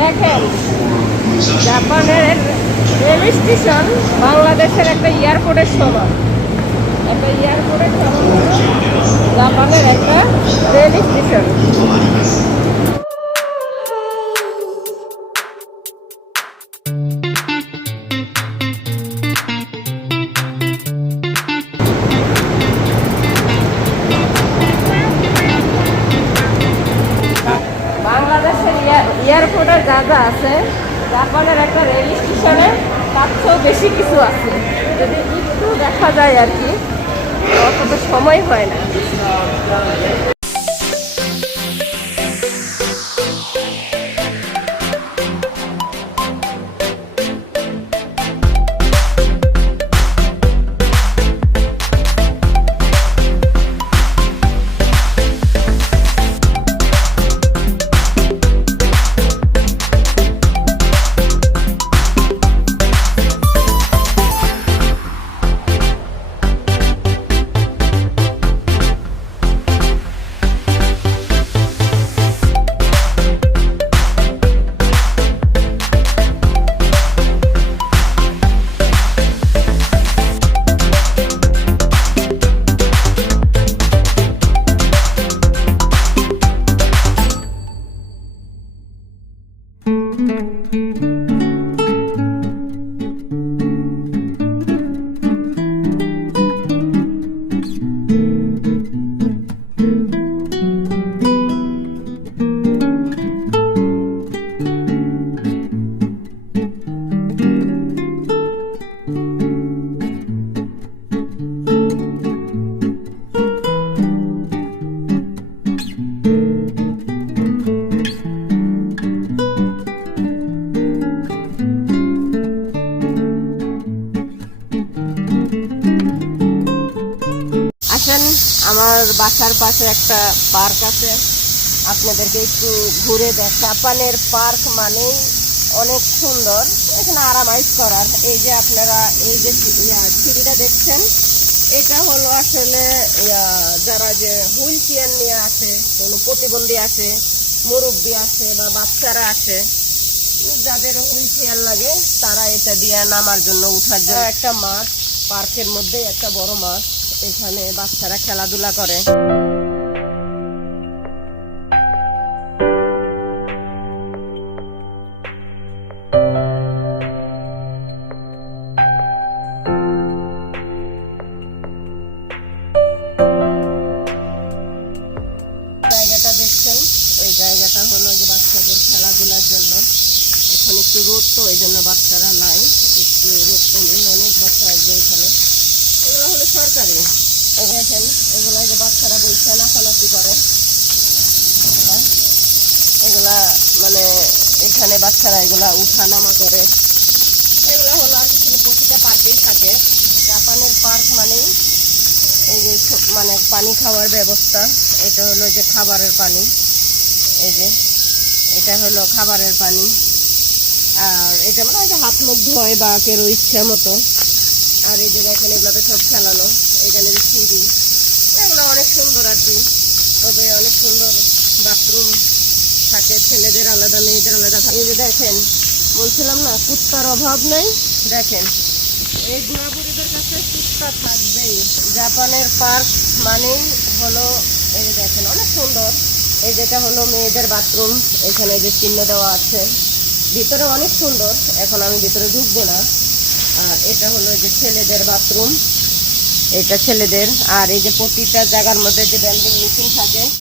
দেখেন, জাপানের rail station বাংলাদেশের একটা এয়ারপোর্টের সমান। একটা এয়ারপোর্টের সমান জাপানের একটা রেল স্টেশন। এয়ারপোর্টে যা যা আছে, জাপানের একটা রেল স্টেশনে তার চেয়েও বেশি কিছু আছে। যদি একটু দেখা যায় আর কি অত সময় হয় না। আমার বাসার পাশে একটা পার্ক আছে। আপনাদেরকে একটু ঘুরে দেখ জাপানের পার্ক মানেই অনেক সুন্দর। এখানে আরামাইজ করার। এই যে আপনারা এই যে সিঁড়িটা দেখছেন, এটা হলো আসলে যারা যে হুইল চেয়ার নিয়ে আসে, কোনো প্রতিবন্ধী আসে, মুরব্বী আসে বা বাচ্চারা আসে, যাদের হুইল চেয়ার লাগে, তারা এটা দিয়ে নামার জন্য উঠার জন্য একটা মাঠ, পার্কের মধ্যে একটা বড় মাঠ। এখানে বাচ্চারা খেলাধুলা করে। জায়গাটা দেখছেন? এই জায়গাটা হলো যে বাচ্চাদের খেলাধুলার জন্য। এখন একটু রোদ তো, এই জন্য বাচ্চারা নাই। একটু রোদ কমে, অনেক বাচ্চা আসবে এখানে। এগুলো হলো সরকারি। দেখেন, এগুলো যে বাচ্চারা বসে নাচানাচি করে। এগুলা। মানে এখানে বাচ্চারা এগুলা উঠা নামা করে। এগুলো হলো আর কিছু প্রতিটা পার্কেই থাকে। জাপানের পার্ক মানেই এই যে মানে পানি খাওয়ার ব্যবস্থা। এটা হলো যে খাবারের পানি। এই যে, এটা হলো খাবারের পানি। আর এটা মানে হাত মুখ ধোয় বা কেউ ইচ্ছা মতো। আর এই যে দেখেন, এগুলোতে সব খেলানো এখানে যে সিঁড়ি, এগুলো অনেক সুন্দর আর কি। তবে অনেক সুন্দর বাথরুম থাকে, ছেলেদের আলাদা, মেয়েদের আলাদা থাকে। এই যে দেখেন, বলছিলাম না, কুত্তার অভাব নেই? দেখেন, এই বুড়াবুড়িদের কাছে কুত্তা থাকবেই। জাপানের পার্ক মানেই হলো, এই যে দেখেন, অনেক সুন্দর। এই যেটা হলো মেয়েদের বাথরুম এখানে যে চিহ্ন দেওয়া আছে। ভিতরে অনেক সুন্দর, এখন আমি ভিতরে ঢুকবো না। আর এটা হলো যে ছেলেদের বাথরুম। এটা ছেলেদের। আর এই যে প্রতিটা জায়গার মধ্যে যে ব্যান্ডিং মেশিন থাকে